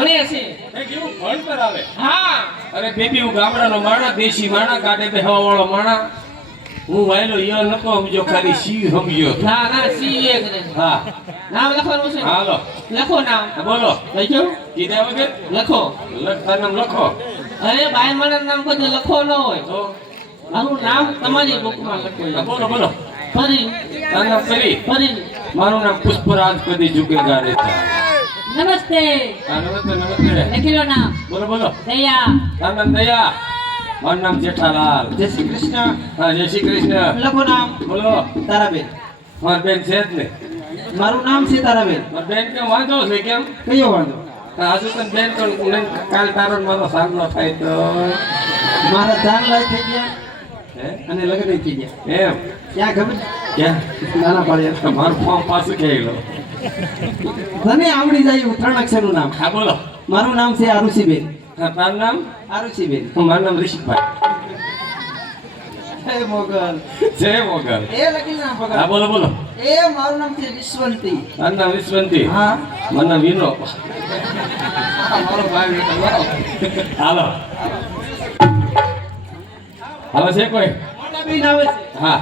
ભણે છે એ કેવું ભણતર આવે. હા અરે બેબી હું ગામડાનો માણા, દેશી માણા, ગાડે બેહવા વાળો માણા. હું વાયલો યો નતો સમજો, ખાલી સી સમજ્યો. ના ના સી એક ને હા નામ લખવાનું છે હાલો લખો નામ બોલો. લખ્યું કીધા વગર લખો લખતા નામ લખો. અરે ભાઈ મારા નામ બધું લખો ન હોય તો મારું નામ તમારી બુકમાં હા, લખો બોલો બોલો. ફરી તારું નામ ફરી. ફરી મારું નામ પુષ્પરાજ કદી ઝુકેગા રહેતા. નમસ્તે હા, નમસ્તે નમસ્તે. લખી લો નામ બોલો બોલો. દયા તારું નામ દયા. મારું નામ જેઠાલાલ. જય શ્રી કૃષ્ણ હા, જય શ્રી કૃષ્ણ. લખો નામ બોલો. તારાબેન મારી બેન છે જ ને. મારું નામ છે તારાબેન મારી બેન કેમ વાંધો છે કેમ? કયો વાંધો આજુ તને બેન પણ કાલ તારો ને મારો સામનો થાય તો મારા જાન લાય થઈ ગયા હે? અને લગ્ન થઈ ગયા એમ ક્યાં ખબર ક્યાં? નાના પાડ્યા મારું ફોર્મ પાછું ખેલી લો. તને આવડી જાય એવું 3 અક્ષરનું નામ હા બોલો. મારું નામ છે આરુષીબેન હા, તારું નામ? આરુષીબેન મારું નામ ઋષિકભાઈ. હે મોગલ જય મોગલ. એ લખી નામ હા પકડ બોલો બોલો. એ મારું નામ છે વિશ્વંતી તારું નામ વિશ્વંતી. હા મારું નામ વિનો. મારો ભાઈ બેટો લાવો. હાલો હાલો છે કોઈ? મોટા બેન આવે છે હા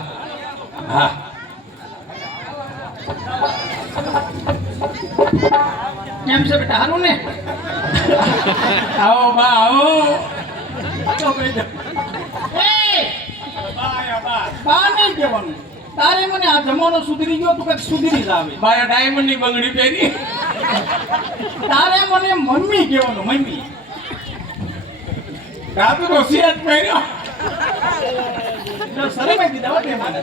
હા. કેમ છે બેટા હારું ને આવો બા આવો. બા નહીં કહેવાનું તારે મને આ જમાનો સુધરી ગયો તું કઈક સુધરી જ આવે બાયા ડાયમંડ ની બંગડી પહેરી. તારે મને મમ્મી કહેવાનું મમ્મી રાતું તો સિયાજ પહેર્યો. શરમાઈ દીધા હો તે મને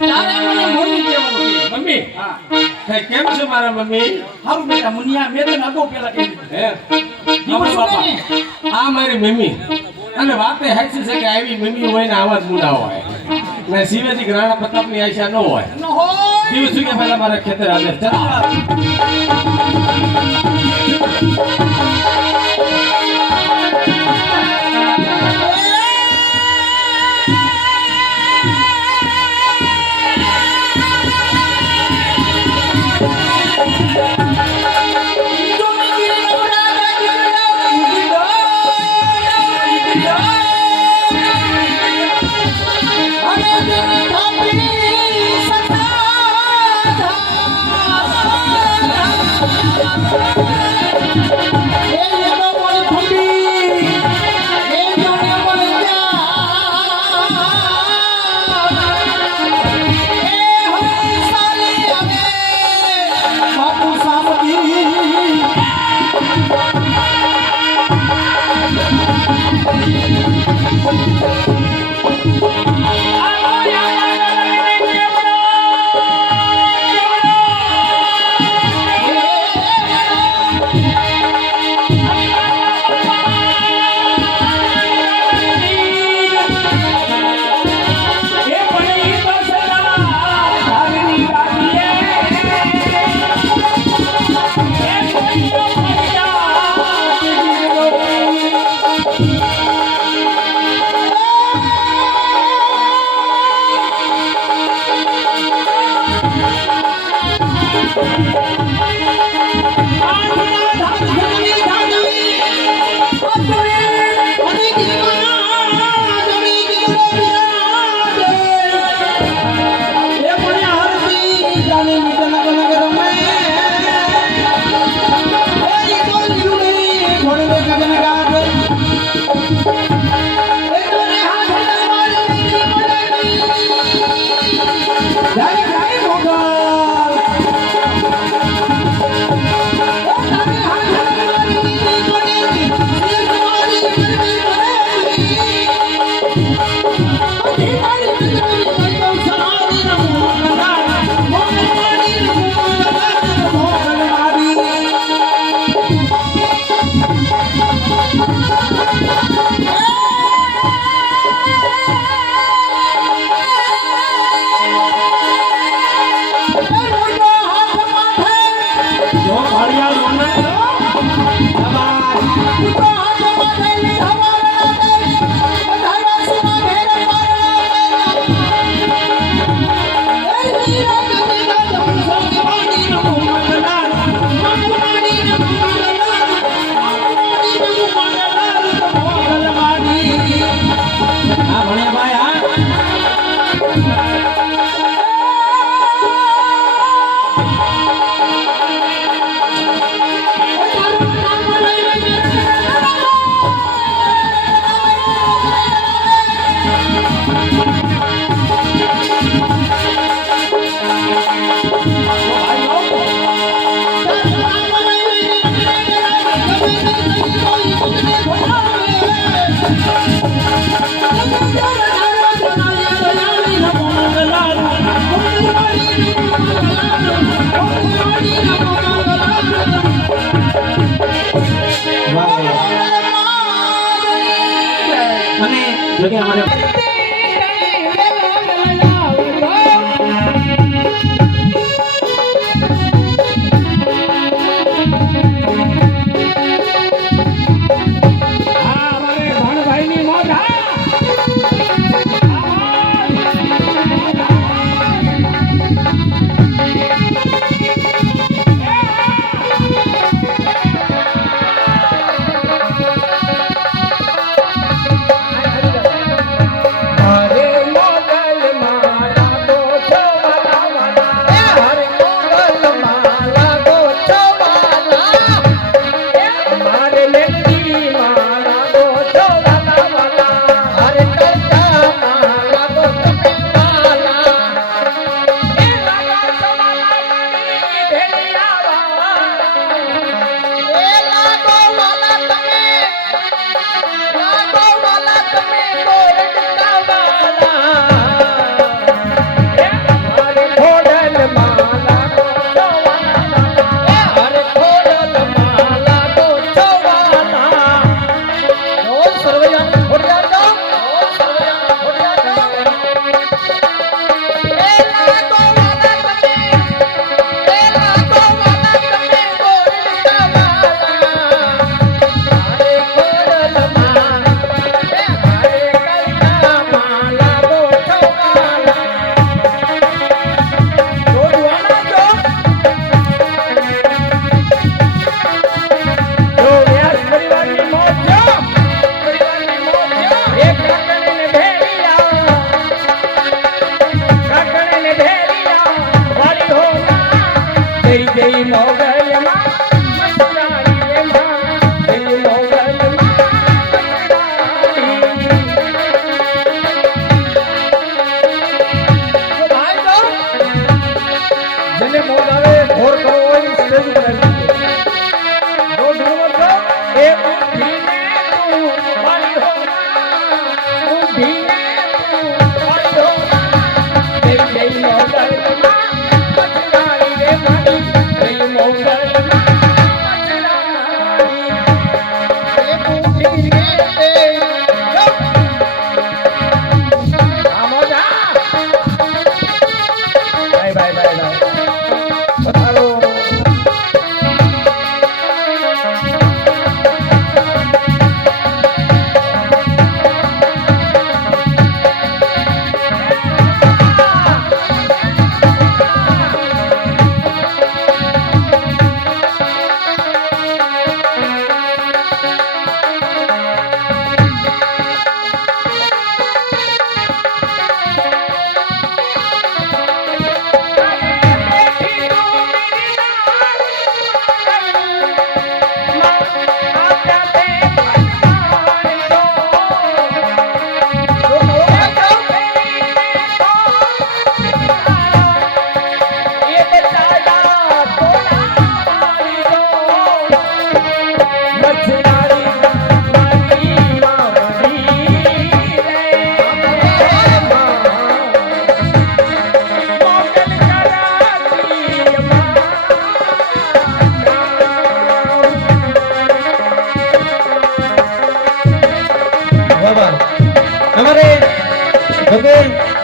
તારે મને મમ્મી કહેવાનું છે મમ્મી હા હે, કેમ છે મારા મમ્મી? હારું બેટા મુનિયા મેં તને અગાઉ પેલા કહી હે દિવસ બાપા. ને આ મારી મમ્મી. અને વાતે હાચી છે કે આવી મમ્મી હોય ને આવા જ મુંડા હોય ને શિવાજી રાણા પ્રતાપ ની આશા ન હોય. ન હોય દિવસ કે પહેલા મારા ખેતર હાજર ચાલ. કે અમારે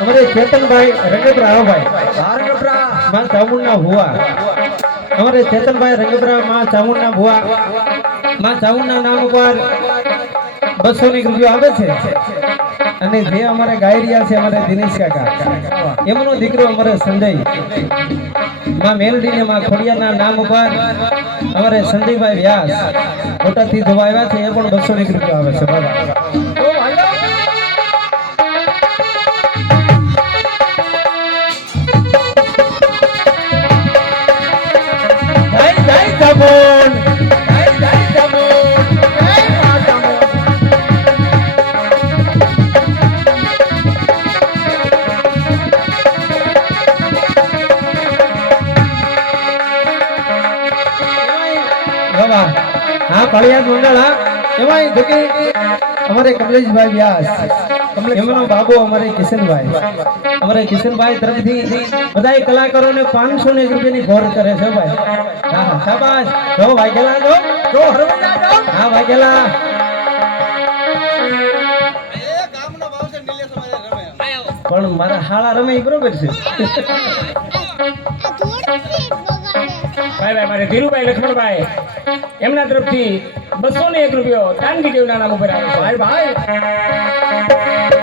हमारे चेतन भाई रंगप्रा भाई मां चामुंडा हुआ हमारे चेतन भाई रंगप्रा मां चामुंडा हुआ मां चामुंडा नाम पर 200 રૂપિયા આવે છે અને જે અમારે ગાઈ રહ્યા છે અમારે દિનેશ કાકા એમનો દીકરો અમારે સંજય માં મેલડીને માં ખોડિયાના નામ ઉપર અમારે સંજયભાઈ વ્યાસ મોટાથી જોવા આવ્યા છે એ પણ 200 રૂપિયા આવે છે બાબા हाँ पड़िया मंडल हाँ एवं देखिए हमारे कमलेश भाई व्यास एमनो बाबू हमारे किशन भाई तरफ थी बधाई कलाकारों ने 500 રૂપિયા ની ગોર करे છે ભાઈ हाँ हाँ शाबाश जो भाई गेला जो हरवना जो हाँ भाई गेला પણ મારા હાળા રમે ઈ બરોબર છે ભાઈ મારે ધીરુભાઈ લક્ષ્મણભાઈ એમના તરફથી 201 રૂપિયો દાનગી દેવના નામ ઉપર આવે છે ભાઈ